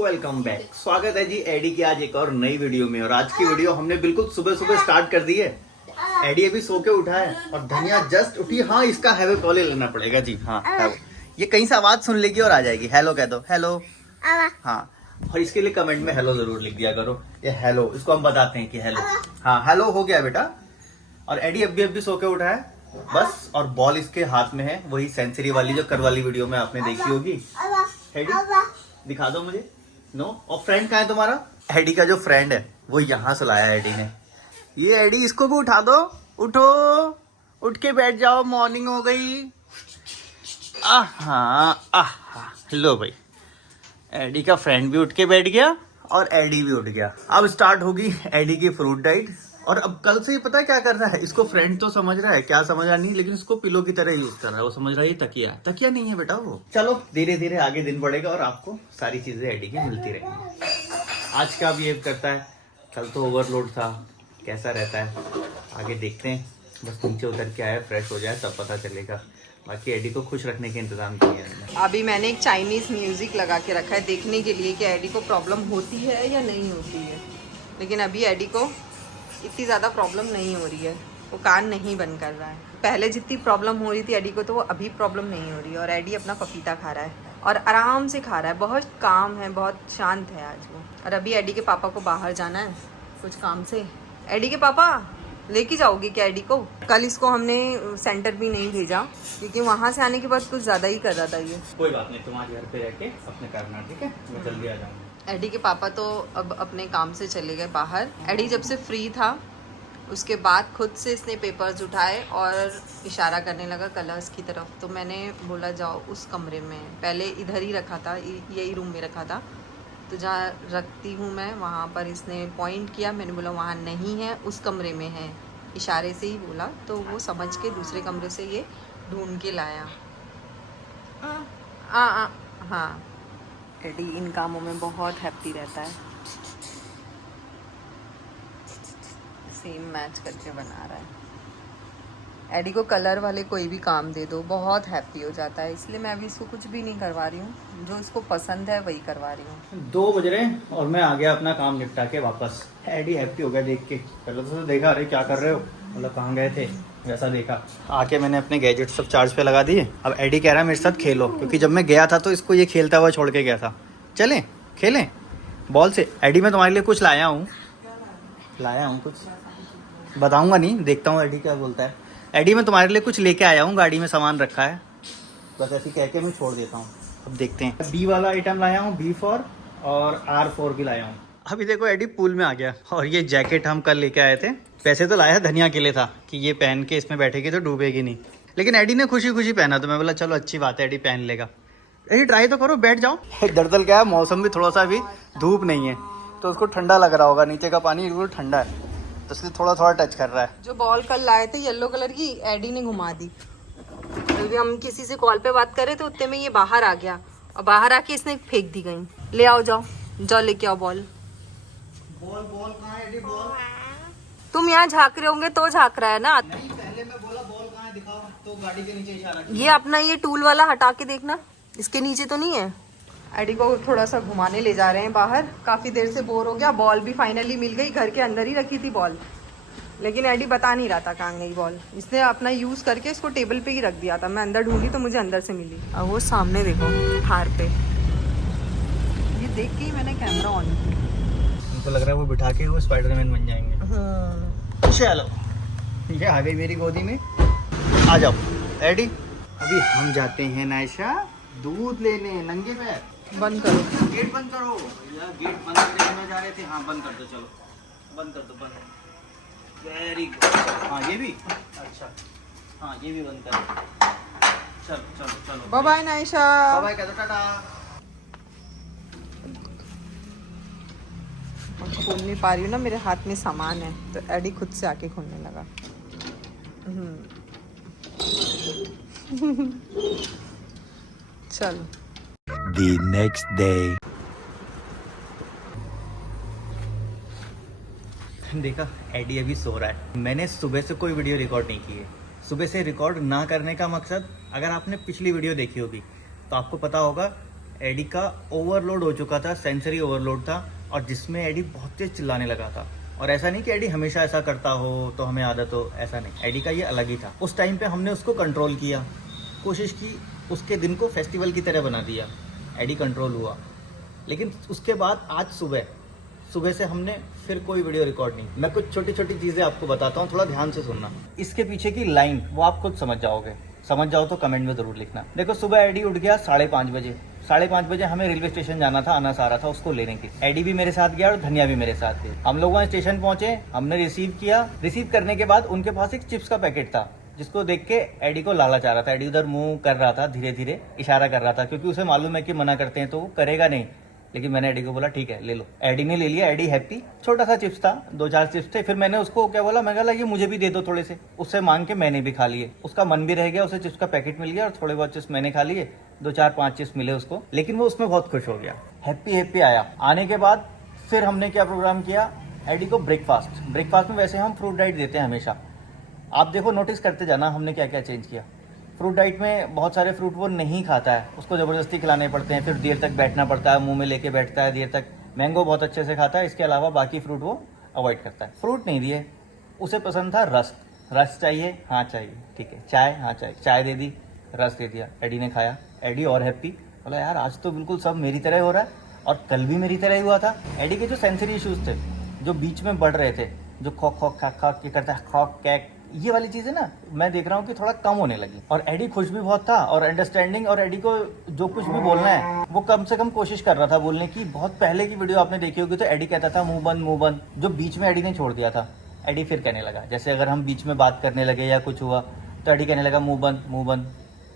Welcome back. स्वागत है जी AD की आज एक और नई वीडियो में। और आज की वीडियो हमने बिल्कुल सुबह सुबह स्टार्ट कर दी है। एडी अभी सो के उठा है और धनिया जस्ट उठी। हाँ, इसका हैवे कॉल लेना पड़ेगा जी। हाँ, ये कहीं से आवाज सुन लेगी और आ जाएगी। हेलो कह दो, हेलो। हाँ, और इसके लिए कमेंट में हेलो जरूर लिख दिया करो। ये हेलो, इसको हम बताते हैं कि हेलो। हाँ, हेलो हो गया बेटा। और एडी अभी सो के उठा है बस। और बॉल इसके हाथ में है, वही सेंचुरी वाली जो कर वाली वीडियो में आपने देखी होगी। एडी दिखा दो मुझे। नो। और फ्रेंड कहाँ है तुम्हारा? एडी का जो फ्रेंड है वो यहाँ से लाया एडी ने। ये एडी, इसको भी उठा दो। उठो, उठ के बैठ जाओ, मॉर्निंग हो गई। आहा, लो भाई, एडी का फ्रेंड भी उठ के बैठ गया और एडी भी उठ गया। अब स्टार्ट होगी एडी की फ्रूट डाइट। और अब कल से ही पता है क्या कर रहा है। इसको फ्रेंड तो समझ रहा है, क्या समझ रहा नहीं, लेकिन इसको पिलो की तरह यूज कर रहा है। वो समझ रहा है ये तकिया नहीं है बेटा वो। चलो धीरे धीरे आगे दिन बढ़ेगा और आपको सारी चीजें एडी की मिलती रहेंगी। आज का बिहेव करता है, कल तो ओवरलोड था, कैसा रहता है आगे देखते हैं। बस नीचे उतर के आया, फ्रेश हो जाए तब पता चलेगा। बाकी एडी को खुश रखने के इंतजाम किए हैं। अभी मैंने एक चाइनीज म्यूजिक लगा के रखा है देखने के लिए कि एडी को प्रॉब्लम होती है या नहीं होती है। लेकिन अभी एडी को इतनी ज़्यादा प्रॉब्लम नहीं हो रही है, वो कान नहीं बंद कर रहा है। पहले जितनी प्रॉब्लम हो रही थी एडी को, तो वो अभी प्रॉब्लम नहीं हो रही है। और एडी अपना पपीता खा रहा है और आराम से खा रहा है, बहुत काम है, बहुत शांत है आज वो। और अभी एडी के पापा को बाहर जाना है कुछ काम से। एडी के पापा लेके जाओगे क्या एडी को? कल इसको हमने सेंटर भी नहीं भेजा क्योंकि वहाँ से आने के बाद कुछ ज़्यादा ही कर रहा था ये। कोई बात नहीं, तुम्हारे घर पे रह के अपने करना, ठीक है? मैं जल्दी आ जाऊँगा। एडी के पापा तो अब अपने काम से चले गए बाहर। एडी जब से फ्री था उसके बाद खुद से इसने पेपर्स उठाए और इशारा करने लगा कलर्स की तरफ। तो मैंने बोला जाओ उस कमरे में, पहले इधर ही रखा था, यही रूम में रखा था, तो जहाँ रखती हूँ मैं वहाँ पर इसने पॉइंट किया। मैंने बोला वहाँ नहीं है, उस कमरे में है, इशारे से ही बोला। तो वो समझ के दूसरे कमरे से ये ढूंढ के लाया। हाँ, एडी इन कामों में बहुत हैप्पी रहता है। सेम मैच करके बना रहा है। एडी को कलर वाले कोई भी काम दे दो बहुत हैप्पी हो जाता है, इसलिए मैं अभी इसको कुछ भी नहीं करवा रही हूँ, जो इसको पसंद है वही करवा रही हूँ। 2 बज रहे और मैं आ गया अपना काम निपटा के वापस। एडी हैप्पी हो गया देख के। पहले तो देखा, अरे क्या कर रहे हो, मतलब कहाँ गए थे, वैसा देखा। आके मैंने अपने गैजेट सब चार्ज पे लगा दिए। अब एडी कह रहा है मेरे साथ खेलो, क्योंकि जब मैं गया था तो इसको ये खेलता हुआ छोड़ के गया था। चलें खेलें बॉल से। एडी मैं तुम्हारे लिए कुछ लाया हूँ कुछ, बताऊंगा नहीं, देखता हूँ एडी क्या बोलता है। एडी मैं तुम्हारे लिए कुछ लेके आया हूँ, गाड़ी में सामान रखा है, बस ऐसे कह के मैं छोड़ देता हूँ। अब देखते हैं। बी वाला आइटम लाया हूँ, B4, और R4 भी लाया हूँ। अभी देखो एडी पूल में आ गया। और ये जैकेट हम कल लेके आए थे, पैसे तो लाया धनिया के लिए था कि ये पहन के इसमें बैठेगी तो डूबेगी नहीं, लेकिन एडी ने खुशी खुशी पहना, तो मैं बोला चलो अच्छी बात है, एडी पहन लेगा। एडी ट्राई तो करो, बैठ जाओ। दरअसल क्या है, मौसम भी थोड़ा सा अभी धूप नहीं है तो उसको ठंडा लग रहा होगा, नीचे का पानी बिल्कुल ठंडा है, तो इसलिए थोड़ा थोड़ा टच कर रहा है। जो बॉल कल लाए थे येलो कलर की, एडी ने घुमा दी। अभी हम किसी से कॉल पे बात कर रहे थे, उतने में ये बाहर आ गया और बाहर आके इसने फेंक दी कहीं। ले आओ, जाओ लेके आओ बॉल। बॉल कहाँ है एडी? बॉल तुम यहाँ झाँक रहे होंगे तो झाँक रहा है ना। नहीं, पहले मैं बोला बॉल कहाँ है दिखाओ, तो गाड़ी के नीचे इशारा किया। ये अपना ये टूल वाला हटा के देखना, इसके नीचे तो नहीं है। एडी को थोड़ा सा घुमाने ले जा रहे हैं बाहर, काफी देर से बोर हो गया। बॉल भी फाइनली मिल गई, घर के अंदर ही रखी थी बॉल, लेकिन एडी बता नहीं रहा था कहाँ गई बॉल। इसने अपना यूज करके इसको टेबल पे ही रख दिया था। मैं अंदर ढूंढी तो मुझे अंदर से मिली। अब वो सामने देखो हार पे, ये देख के ही मैंने कैमरा ऑन किया। तो लग रहा है वो बिठा के वो स्पाइडरमैन बन जाएंगे। चलो, ये आ गई मेरी गोदी में, आ जाओ एडी। अभी हम जाते हैं नायशा दूध लेने, नंगे पैर। बंद करो, गेट बंद करो यार, गेट बंद करने जा रहे थे। हाँ बंद कर दो, चलो बंद कर दो, बंद। Very good. हाँ ये भी अच्छा, हाँ ये भी बंद करो। चलो चलो चलो, bye bye Naisha. Bye bye, कहते टाटा। खोल नहीं पा रही हूँ ना, मेरे हाथ में सामान है, तो एडी खुद से आके खोलने लगा। चल। The next day. देखा, एडी अभी सो रहा है। मैंने सुबह से कोई वीडियो रिकॉर्ड नहीं की है। सुबह से रिकॉर्ड ना करने का मकसद, अगर आपने पिछली वीडियो देखी होगी तो आपको पता होगा एडी का ओवरलोड हो चुका था, सेंसरी ओवरलोड था, और जिसमें एडी बहुत तेज चिल्लाने लगा था। और ऐसा नहीं कि एडी हमेशा ऐसा करता हो तो हमें आदत हो, ऐसा नहीं, एडी का ये अलग ही था। उस टाइम पे हमने उसको कंट्रोल किया, कोशिश की, उसके दिन को फेस्टिवल की तरह बना दिया, एडी कंट्रोल हुआ। लेकिन उसके बाद आज सुबह से हमने फिर कोई वीडियो रिकॉर्ड नहीं। मैं कुछ छोटी छोटी चीज़ें आपको बताता हूँ, थोड़ा ध्यान से सुनना। इसके पीछे की लाइन वो आप खुद समझ जाओगे, समझ जाओ तो कमेंट में ज़रूर लिखना। देखो, सुबह एडी उठ गया 5:30 बजे। 5:30 बजे हमें रेलवे स्टेशन जाना था, अनस आ रहा था उसको लेने की। एडी भी मेरे साथ गया और धनिया भी मेरे साथ गई। हम लोग वहाँ स्टेशन पहुंचे, हमने रिसीव किया। रिसीव करने के बाद उनके पास एक चिप्स का पैकेट था, जिसको देख के एडी को लालच आ रहा था। एडी उधर मुंह कर रहा था, धीरे धीरे इशारा कर रहा था, क्योंकि उसे मालूम है कि मना करते हैं तो वो करेगा नहीं। लेकिन मैंने एडी को बोला ठीक है ले लो। एडी ने ले लिया, एडी हैप्पी। छोटा सा चिप्स था, 2-4 चिप्स थे। फिर मैंने उसको क्या बोला, मैं कहा ये मुझे भी दे दो थोड़े से। उससे मांग के मैंने भी खा लिए, उसका मन भी रह गया, उसे चिप्स का पैकेट मिल गया और थोड़े बहुत चिप्स मैंने खा लिए। 2-4-5 चिप्स मिले उसको, लेकिन वो उसमें बहुत खुश हो गया, हैप्पी आया। आने के बाद फिर हमने क्या प्रोग्राम किया, एडी को ब्रेकफास्ट में वैसे हम फ्रूट डाइट देते हैं हमेशा। आप देखो, नोटिस करते जाना हमने क्या क्या चेंज किया। फ्रूट डाइट में बहुत सारे फ्रूट वो नहीं खाता है, उसको ज़बरदस्ती खिलाने पड़ते हैं, फिर देर तक बैठना पड़ता है, मुंह में लेके बैठता है देर तक। मैंगो बहुत अच्छे से खाता है, इसके अलावा बाकी फ्रूट वो अवॉइड करता है। फ्रूट नहीं दिए, उसे पसंद था रस चाहिए, हाँ चाहिए, ठीक है। चाय, हाँ चाय दे दी, रस दे दिया, एडी ने खाया। एडी और हैप्पी, बोला यार आज तो बिल्कुल सब मेरी तरह हो रहा है, और कल भी मेरी तरह ही हुआ था। एडी के जो सेंसरी इश्यूज थे, जो बीच में बढ़ रहे थे, जो खॉक खॉक खाक खाक के करता है, खॉक कैक, ये वाली चीज़ें ना मैं देख रहा हूँ कि थोड़ा कम होने लगी। और एडी खुश भी बहुत था और अंडरस्टैंडिंग, और एडी को जो कुछ भी बोलना है वो कम से कम कोशिश कर रहा था बोलने की। बहुत पहले की वीडियो आपने देखी होगी तो एडी कहता था मुंह बंद, जो बीच में एडी ने छोड़ दिया था। एडी फिर कहने लगा, जैसे अगर हम बीच में बात करने लगे या कुछ हुआ तो एडी कहने लगा मुंह बंद,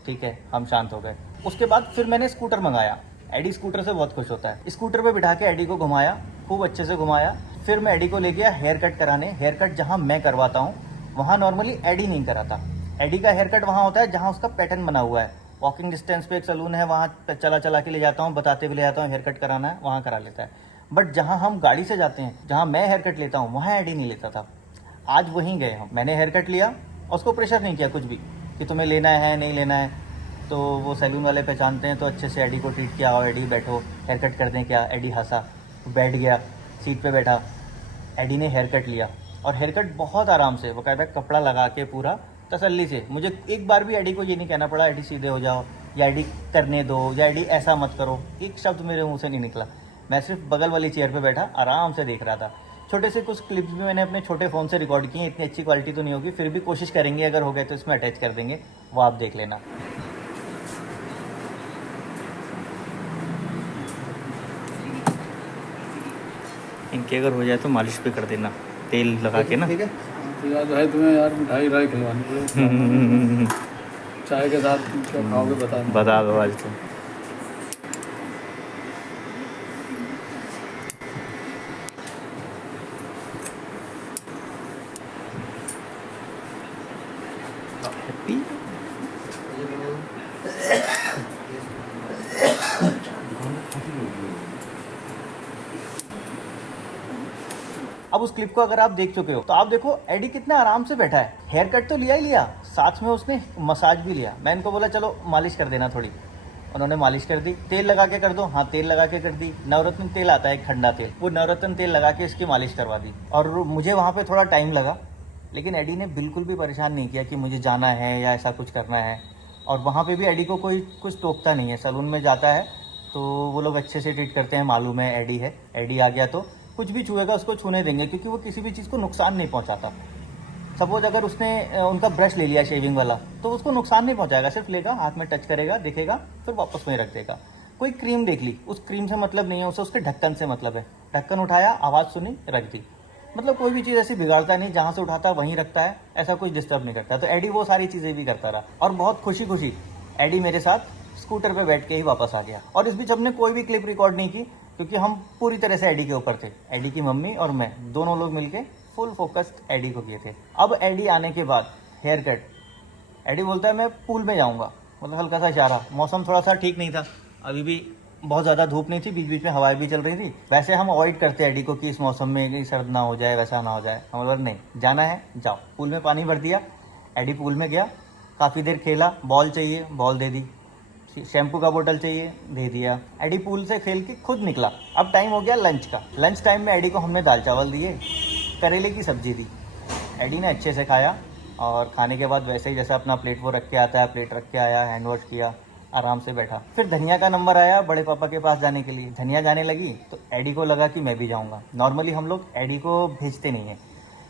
ठीक है, हम शांत हो गए। उसके बाद फिर मैंने स्कूटर मंगाया। एडी स्कूटर से बहुत खुश होता है। स्कूटर पे बिठा के एडी को घुमाया, खूब अच्छे से घुमाया। फिर मैं एडी को ले गया हेयर कट कराने। हेयर कट जहाँ मैं करवाता हूँ वहाँ नॉर्मली एडी नहीं कराता। एडी का हेयर कट वहाँ होता है जहाँ उसका पैटर्न बना हुआ है। वॉकिंग डिस्टेंस पे एक सलून है, वहाँ चला के ले जाता हूँ, बताते हुए ले जाता हूँ, हेयर कट कराना है, वहाँ करा लेता है। बट जहाँ हम गाड़ी से जाते हैं, जहाँ मैं हेयर कट लेता हूँ, वहाँ एडी नहीं लेता था। आज वहीं गए हम, मैंने हेयर कट लिया, उसको प्रेशर नहीं किया कुछ भी कि तुम्हें लेना है नहीं लेना है। तो वो सैलून वाले पहचानते हैं, तो अच्छे से एडी को ट्रीट किया, और एडी बैठो हेयर कट कर दें क्या। एडी हंसा, बैठ गया, सीट पे बैठा। एडी ने हेयर कट लिया, और हेयर कट बहुत आराम से, वो कहता है कपड़ा लगा के पूरा तसल्ली से। मुझे एक बार भी एडी को ये नहीं कहना पड़ा एडी सीधे हो जाओ, या एडी करने दो, या एडी ऐसा मत करो। एक शब्द मेरे मुँह से नहीं निकला। मैं सिर्फ बगल वाली चेयर पे बैठा आराम से देख रहा था। छोटे से कुछ क्लिप्स भी मैंने अपने छोटे फ़ोन से रिकॉर्ड किए, इतनी अच्छी क्वालिटी तो नहीं होगी, फिर भी कोशिश करेंगे, अगर हो गए तो इसमें अटैच कर देंगे, वो आप देख लेना। इनके अगर हो जाए तो मालिश भी कर देना, तेल लगा के ना। ठीक है, तो यार भाई तुम्हें यार मिठाई खिलवानी पड़ेगी चाय के साथ, क्या खाओगे बता दो आज तो। हैप्पी अब उस क्लिप को अगर आप देख चुके हो तो आप देखो एडी कितना आराम से बैठा है। हेयर कट तो लिया ही लिया, साथ में उसने मसाज भी लिया। मैं इनको बोला चलो मालिश कर देना थोड़ी, उन्होंने मालिश कर दी। तेल लगा के कर दो, हाँ तेल लगा के कर दी। नवरत्न तेल आता है एक ठंडा तेल, वो नवरत्न तेल लगा के इसकी मालिश करवा दी। और मुझे वहाँ पे थोड़ा टाइम लगा, लेकिन एडी ने बिल्कुल भी परेशान नहीं किया कि मुझे जाना है या ऐसा कुछ करना है। और वहाँ पे भी एडी को कोई कुछ टोकता नहीं है। सैलून में जाता है तो वो लोग अच्छे से ट्रीट करते हैं, मालूम है एडी है, एडी आ गया तो कुछ भी छुएगा उसको छूने देंगे, क्योंकि वो किसी भी चीज़ को नुकसान नहीं पहुँचाता। सपोज अगर उसने उनका ब्रश ले लिया शेविंग वाला, तो उसको नुकसान नहीं पहुँचाएगा, सिर्फ लेगा, हाथ में टच करेगा, देखेगा, फिर वापस वहीं रख देगा। कोई क्रीम देख ली, उस क्रीम से मतलब नहीं है, उसे उसके ढक्कन से मतलब है। ढक्कन उठाया, आवाज़ सुनी, रख दी। मतलब कोई भी चीज़ ऐसी बिगाड़ता नहीं, जहाँ से उठाता है वहीं रखता है, ऐसा कुछ डिस्टर्ब नहीं करता। तो एडी वो सारी चीज़ें भी करता रहा, और बहुत खुशी खुशी एडी मेरे साथ स्कूटर पे बैठ के ही वापस आ गया। और इस बीच हमने कोई भी क्लिप रिकॉर्ड नहीं की, क्योंकि हम पूरी तरह से एडी के ऊपर थे। एडी की मम्मी और मैं दोनों लोग मिलके फुल फोकस्ड एडी को किए थे। अब एडी आने के बाद हेयर कट, एडी बोलता है मैं पूल में जाऊँगा, मतलब हल्का सा इशारा। मौसम थोड़ा सा ठीक नहीं था, अभी भी बहुत ज़्यादा धूप नहीं थी, बीच बीच में हवाएं भी चल रही थी। वैसे हम अवॉइड करते हैं एडी को कि इस मौसम में कहीं सर्द ना हो जाए, वैसा ना हो जाए। हम बोला नहीं, जाना है जाओ। पूल में पानी भर दिया, एडी पूल में गया, काफ़ी देर खेला, बॉल चाहिए बॉल दे दी, शैम्पू का बोतल चाहिए, दे दिया। एडी पूल से खेल के खुद निकला। अब टाइम हो गया लंच का। लंच टाइम में एडी को हमने दाल चावल दिए, करेले की सब्जी दी। एडी ने अच्छे से खाया और खाने के बाद वैसे ही जैसे अपना प्लेट वो रख के आता है, प्लेट रख के आया, हैंड वॉश किया, आराम से बैठा। फिर धनिया का नंबर आया बड़े पापा के पास जाने के लिए। धनिया जाने लगी तो एडी को लगा कि मैं भी जाऊँगा। नॉर्मली हम लोग एडी को भेजते नहीं हैं।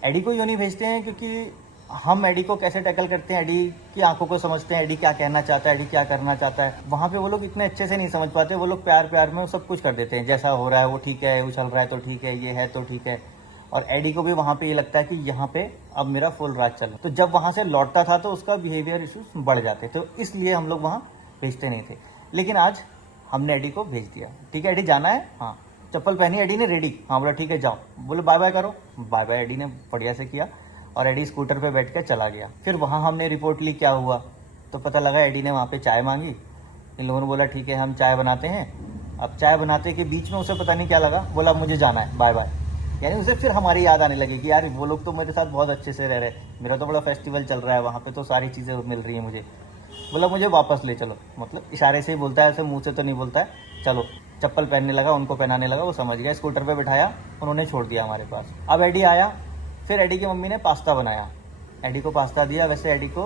एडी को यूँ नहीं भेजते हैं क्योंकि हम एडी को कैसे टैकल करते हैं, एडी की आंखों को समझते हैं, एडी क्या कहना चाहता है, एडी क्या करना चाहता है। वहाँ पे वो लोग इतने अच्छे से नहीं समझ पाते। वो लोग प्यार प्यार में सब कुछ कर देते हैं, जैसा हो रहा है वो ठीक है, उछल रहा है तो ठीक है, ये है तो ठीक है। और एडी को भी वहाँ पे ये लगता है कि यहाँ पे अब मेरा फुल राज चल। तो जब वहाँ से लौटता था तो उसका बिहेवियर इश्यूज बढ़ जाते, तो इसलिए हम लोग वहाँ भेजते नहीं थे। लेकिन आज हमने एडी को भेज दिया। ठीक है एडी जाना है, हाँ। चप्पल पहनी एडी ने, रेडी, हाँ बोला ठीक है जाओ। बोले बाय बाय करो, बाय बाय एडी ने बढ़िया से किया और एडी स्कूटर पे बैठ कर चला गया। फिर वहाँ हमने रिपोर्ट ली क्या हुआ, तो पता लगा एडी ने वहाँ पे चाय मांगी। इन लोगों ने बोला ठीक है हम चाय बनाते हैं। अब चाय बनाते के बीच में उसे पता नहीं क्या लगा, बोला मुझे जाना है, बाय बाय। यानी उसे फिर हमारी याद आने लगी कि यार वो लोग तो मेरे साथ बहुत अच्छे से रह रहे, मेरा तो बड़ा फेस्टिवल चल रहा है, वहाँ पे तो सारी चीज़ें मिल रही हैं मुझे। बोला मुझे वापस ले चलो, मतलब इशारे से ही बोलता है, ऐसे मुँह से तो नहीं बोलता है। चलो, चप्पल पहनने लगा, उनको पहनाने लगा, वो समझ गया। स्कूटर पे बिठाया, उन्होंने छोड़ दिया हमारे पास। अब एडी आया, फिर एडी की मम्मी ने पास्ता बनाया, एडी को पास्ता दिया। वैसे एडी को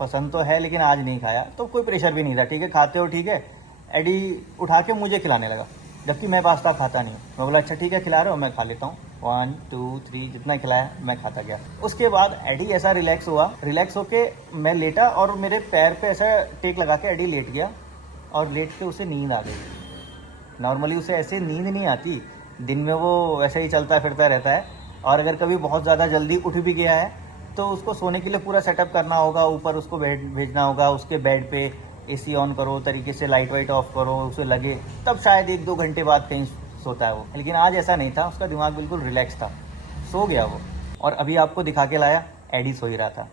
पसंद तो है लेकिन आज नहीं खाया, तो कोई प्रेशर भी नहीं था। ठीक है खाते हो ठीक है। एडी उठा के मुझे खिलाने लगा, जबकि मैं पास्ता खाता नहीं हूँ। मैं बोला अच्छा ठीक है खिला रहे हो, मैं खा लेता हूँ। 1 2 3 जितना खिलाया मैं खाता गया। उसके बाद एडी ऐसा रिलैक्स हुआ, रिलैक्स होके मैं लेटा और मेरे पैर पे ऐसा टेक लगा के एडी लेट गया और लेट के उसे नींद आ गई। नॉर्मली उसे ऐसे नींद नहीं आती, दिन में वो ऐसे ही चलता फिरता रहता है। और अगर कभी बहुत ज़्यादा जल्दी उठ भी गया है तो उसको सोने के लिए पूरा सेटअप करना होगा, ऊपर उसको भेजना होगा, उसके बेड पे एसी ऑन करो, तरीके से लाइट वाइट ऑफ करो, उसे लगे, तब शायद 1 2 घंटे बाद कहीं सोता है वो। लेकिन आज ऐसा नहीं था, उसका दिमाग बिल्कुल रिलैक्स था, सो गया वो। और अभी आपको दिखा के लाया, एडी सो ही रहा था।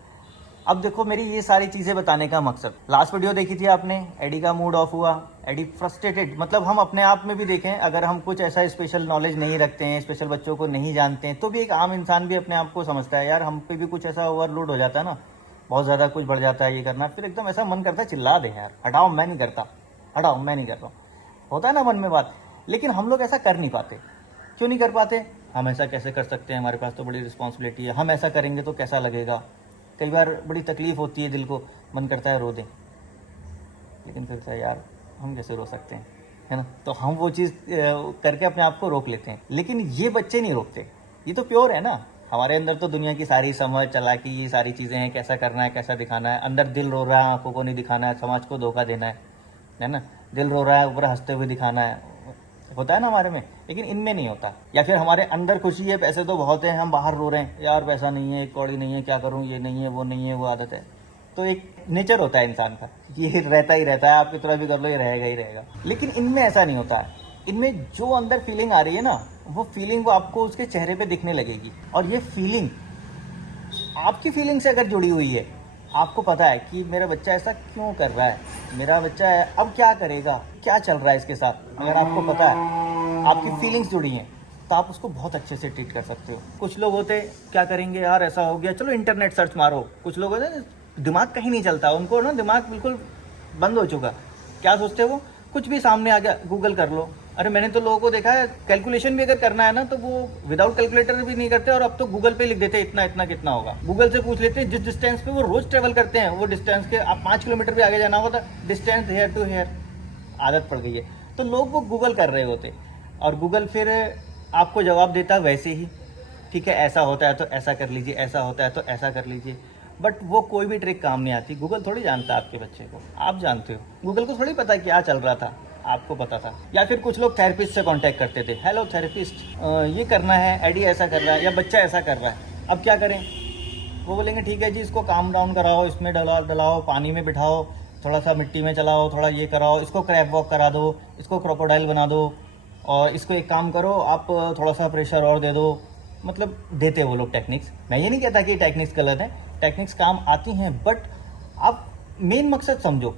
अब देखो मेरी ये सारी चीज़ें बताने का मकसद, लास्ट वीडियो देखी थी आपने, एडी का मूड ऑफ हुआ, एडी फ्रस्ट्रेटेड। मतलब हम अपने आप में भी देखें, अगर हम कुछ ऐसा स्पेशल नॉलेज नहीं रखते हैं, स्पेशल बच्चों को नहीं जानते हैं, तो भी एक आम इंसान भी अपने आप को समझता है यार हम पे भी कुछ ऐसा ओवरलोड हो जाता है ना, बहुत ज़्यादा कुछ बढ़ जाता है ये करना, फिर एकदम ऐसा मन करता है चिल्ला दें यार, हटाओ मैं नहीं करता, हटाओ मैं नहीं कर रहा हूँ, होता है ना मन में बात। लेकिन हम लोग ऐसा कर नहीं पाते। क्यों नहीं कर पाते? हम ऐसा कैसे कर सकते हैं, हमारे पास तो बड़ी रिस्पॉन्सिबिलिटी है, हम ऐसा करेंगे तो कैसा लगेगा। कई बार बड़ी तकलीफ़ होती है, दिल को मन करता है रो दें, लेकिन फिर से यार हम कैसे रो सकते हैं, है ना। तो हम वो चीज़ करके अपने आप को रोक लेते हैं। लेकिन ये बच्चे नहीं रोकते, ये तो प्योर है ना। हमारे अंदर तो दुनिया की सारी समझ चालाकी ये सारी चीज़ें हैं, कैसा करना है कैसा दिखाना है। अंदर दिल रो रहा है, आंखों को नहीं दिखाना है, समाज को धोखा देना है ना। दिल रो रहा है, ऊपर हंसते हुए दिखाना है, होता है ना हमारे में, लेकिन इनमें नहीं होता। या फिर हमारे अंदर खुशी है, पैसे तो बहुत हैं, हम बाहर रो रहे हैं, यार पैसा नहीं है, एक कौड़ी नहीं है, क्या करूं, ये नहीं है, वो नहीं है, वो आदत है। तो एक नेचर होता है इंसान का, ये रहता ही रहता है, आप कितना भी कर लो ये रहेगा ही रहेगा। लेकिन इनमें ऐसा नहीं होता है। इनमें जो अंदर फीलिंग आ रही है ना, वो फीलिंग वो आपको उसके चेहरे पे दिखने लगेगी। और ये फीलिंग आपकी फीलिंग से अगर जुड़ी हुई है, आपको पता है कि मेरा बच्चा ऐसा क्यों कर रहा है, मेरा बच्चा अब क्या करेगा, क्या चल रहा है इसके साथ, अगर आपको पता है, आपकी फीलिंग्स जुड़ी हैं, तो आप उसको बहुत अच्छे से ट्रीट कर सकते हो। कुछ लोग होते क्या करेंगे, यार ऐसा हो गया, चलो इंटरनेट सर्च मारो। कुछ लोग होते दिमाग कहीं नहीं चलता, उनको ना दिमाग बिल्कुल बंद हो चुका। क्या सोचते हो, कुछ भी सामने आ गया गूगल कर लो। अरे मैंने तो लोगों को देखा है, कैलकुलेशन भी अगर करना है ना तो वो विदाउट कैलकुलेटर भी नहीं करते, और अब तो गूगल पे लिख देते हैं इतना इतना कितना होगा। गूगल से पूछ लेते हैं जिस डिस्टेंस पे वो रोज ट्रेवल करते हैं, वो डिस्टेंस के आप 5 किलोमीटर भी आगे जाना होगा तो डिस्टेंस हेयर टू हेयर आदत पड़ गई है, तो लोग वो गूगल कर रहे होते, और गूगल फिर आपको जवाब देता वैसे ही, ठीक है ऐसा होता है तो ऐसा कर लीजिए, ऐसा होता है तो ऐसा कर लीजिए। बट वो कोई भी ट्रिक काम नहीं आती। गूगल थोड़ी जानता है आपके बच्चे को, आप जानते हो। गूगल को थोड़ी पता क्या चल रहा था, आपको पता था। या फिर कुछ लोग थेरेपिस्ट से कांटेक्ट करते थे, हेलो थेरेपिस्ट ये करना है, एडी ऐसा कर रहा है या बच्चा ऐसा कर रहा है, अब क्या करें। वो बोलेंगे ठीक है जी, इसको काम डाउन कराओ, इसमें डलाओ, पानी में बिठाओ, थोड़ा सा मिट्टी में चलाओ, थोड़ा ये कराओ, इसको क्रैप वॉक करा दो, इसको क्रोकोडाइल बना दो, और इसको एक काम करो आप थोड़ा सा प्रेशर और दे दो। मतलब देते वो लोग टेक्निक्स। मैं ये नहीं कहता कि टेक्निक्स गलत है, टेक्निक्स काम आती हैं, बट आप मेन मकसद समझो।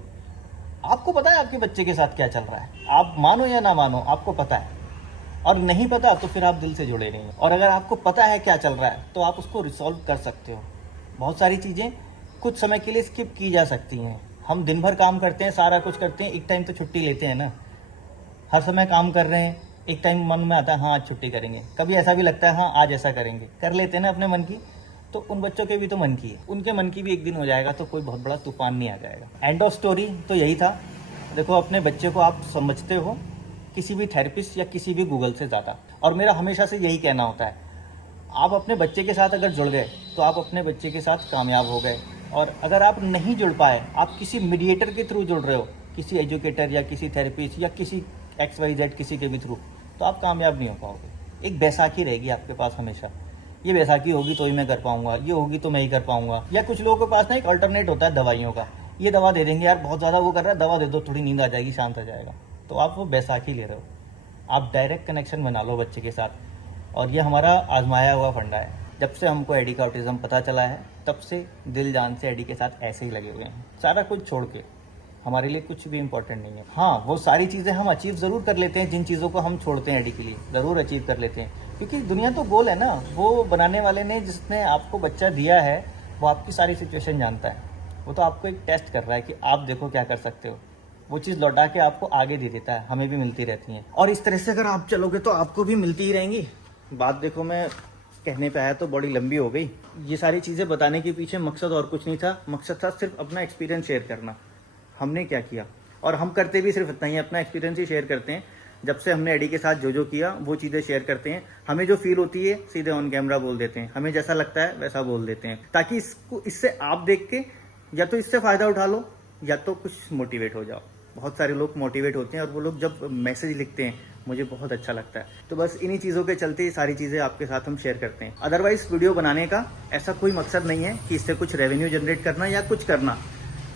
आपको पता है आपके बच्चे के साथ क्या चल रहा है, आप मानो या ना मानो आपको पता है, और नहीं पता तो फिर आप दिल से जुड़े नहीं। और अगर आपको पता है क्या चल रहा है तो आप उसको रिसॉल्व कर सकते हो। बहुत सारी चीज़ें कुछ समय के लिए स्किप की जा सकती हैं, हम दिन भर काम करते हैं, सारा कुछ करते हैं, एक टाइम तो छुट्टी लेते हैं ना। हर समय काम कर रहे हैं, एक टाइम मन में आता है हाँ आज छुट्टी करेंगे, कभी ऐसा भी लगता है हाँ आज ऐसा करेंगे, कर लेते हैं ना अपने मन की। तो उन बच्चों के भी तो मन की है, उनके मन की भी एक दिन हो जाएगा तो कोई बहुत बड़ा तूफान नहीं आ जाएगा। एंड ऑफ स्टोरी तो यही था। देखो अपने बच्चे को आप समझते हो किसी भी थेरेपिस्ट या किसी भी गूगल से ज़्यादा, और मेरा हमेशा से यही कहना होता है, आप अपने बच्चे के साथ अगर जुड़ गए तो आप अपने बच्चे के साथ कामयाब हो गए। और अगर आप नहीं जुड़ पाए, आप किसी मीडिएटर के थ्रू जुड़ रहे हो, किसी एजुकेटर या किसी थेरेपिस्ट या किसी XYZ किसी के भी थ्रू, तो आप कामयाब नहीं हो पाओगे। एक बैसाखी रहेगी आपके पास हमेशा, ये बैसाखी होगी तो ही मैं कर पाऊंगा, ये होगी तो मैं ही कर पाऊंगा। या कुछ लोगों के पास ना एक अल्टरनेट होता है दवाइयों का, ये दवा दे देंगे यार बहुत ज़्यादा वो कर रहा है, दवा दे दो थोड़ी नींद आ जाएगी, शांत आ जाएगा। तो आप वो बैसाखी ले रहे हो। आप डायरेक्ट कनेक्शन बना लो बच्चे के साथ, और ये हमारा आजमाया हुआ फंडा है। जब से हमको एडी का ऑटिज्म पता चला है तब से दिल जान से एडी के साथ ऐसे ही लगे हुए हैं, सारा कुछ छोड़ के। हमारे लिए कुछ भी इंपॉर्टेंट नहीं है। हाँ, वो सारी चीज़ें हम अचीव ज़रूर कर लेते हैं, जिन चीज़ों को हम छोड़ते हैं एडी के लिए ज़रूर अचीव कर लेते हैं, क्योंकि दुनिया तो गोल है ना। वो बनाने वाले ने, जिसने आपको बच्चा दिया है, वो आपकी सारी सिचुएशन जानता है। वो तो आपको एक टेस्ट कर रहा है कि आप देखो क्या कर सकते हो। वो चीज़ लौटा के आपको आगे दे देता है, हमें भी मिलती रहती हैं। और इस तरह से अगर आप चलोगे तो आपको भी मिलती ही रहेंगी। बात देखो, मैं कहने पे आया तो बड़ी लंबी हो गई। ये सारी चीज़ें बताने के पीछे मकसद और कुछ नहीं था, मकसद था सिर्फ अपना एक्सपीरियंस शेयर करना। हमने क्या किया, और हम करते भी सिर्फ इतना ही, अपना एक्सपीरियंस ही शेयर करते हैं। जब से हमने एडी के साथ जो किया वो चीज़ें शेयर करते हैं। हमें जो फील होती है सीधे ऑन कैमरा बोल देते हैं, हमें जैसा लगता है वैसा बोल देते हैं, ताकि इससे आप देख के या तो इससे फ़ायदा उठा लो या तो कुछ मोटिवेट हो जाओ। बहुत सारे लोग मोटिवेट होते हैं और वो लोग जब मैसेज लिखते हैं मुझे बहुत अच्छा लगता है। तो बस इन्हीं चीज़ों के चलते ये सारी चीज़ें आपके साथ हम शेयर करते हैं। अदरवाइज वीडियो बनाने का ऐसा कोई मकसद नहीं है कि इससे कुछ रेवेन्यू जनरेट करना या कुछ करना।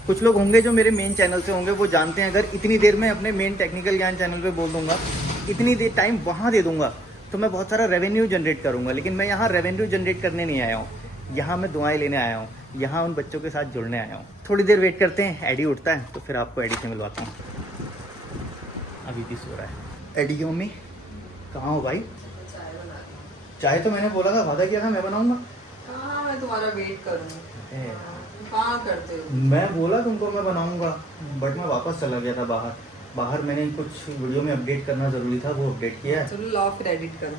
कुछ लोग होंगे जो मेरे मेन चैनल से होंगे, वो जानते हैं अगर इतनी देर में अपने मेन टेक्निकल ज्ञान चैनल पे बोल दूंगा, इतनी देर टाइम वहाँ दे दूंगा तो मैं बहुत सारा रेवेन्यू जनरेट करूंगा। लेकिन मैं यहाँ रेवेन्यू जनरेट करने नहीं आया हूँ, यहाँ मैं दुआएं लेने आया हूँ, यहाँ उन बच्चों के साथ जुड़ने आया हूँ। थोड़ी देर वेट करते हैं, एडी उठता है तो फिर आपको एडी से मिलवाता हूँ। अभी भी सो रहा है। एडी की मम्मी कहाँ हो भाई? चाय तो मैंने बोला था, वादा किया था मैं बनाऊंगा। हाँ, मैं तुम्हारा वेट करूँगी। कहाँ करते हो? मैं बोला तुमको मैं बनाऊंगा, बट मैं वापस चला गया था बाहर मैंने कुछ वीडियो में अपडेट करना ज़रूरी था, वो अपडेट किया है। चलो लाओ फिर एडिट करो।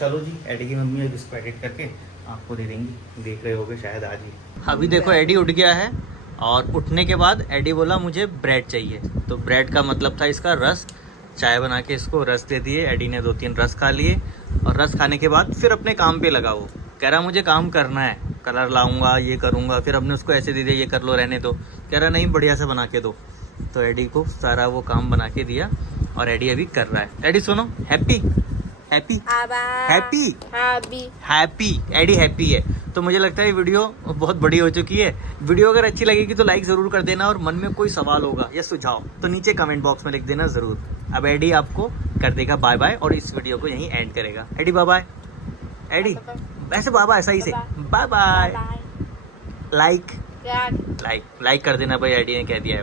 चलो जी, एडी की मम्मी अब इसको एडिट करके आपको दे देंगी, देख रहे होगे शायद आज ही। अभी देखो एडी उठ गया है, और उठने के बाद एडी बोला मुझे ब्रेड चाहिए। तो ब्रेड का मतलब था इसका रस। चाय बना के इसको रस दे दिए, एडी ने 2-3 रस खा लिए, और रस खाने के बाद फिर अपने काम पे लगा। वो कह रहा मुझे काम करना है, कलर लाऊंगा, ये करूंगा। फिर हमने उसको ऐसे दे दिया, ये कर लो, रहने दो। कह रहा नहीं बढ़िया से बना के दो। तो एडी को सारा वो काम बना के दिया, और एडी अभी कर रहा है। एडी सुनो, हैप्पी हैप्पी हैप्पी हैप्पी एडी हैप्पी है। तो मुझे लगता है वीडियो बहुत बड़ी हो चुकी है। वीडियो अगर अच्छी लगेगी तो लाइक ज़रूर कर देना, और मन में कोई सवाल होगा या सुझाव तो नीचे कमेंट बॉक्स में लिख देना ज़रूर। अब एडी आपको कर देगा बाय बाय, और इस वीडियो को यहीं एंड करेगा। AD by bye. एडी ऐसे बाबा ऐसा ही से बाय बाय। लाइक कर देना भाई, एडी ने कह दिया है।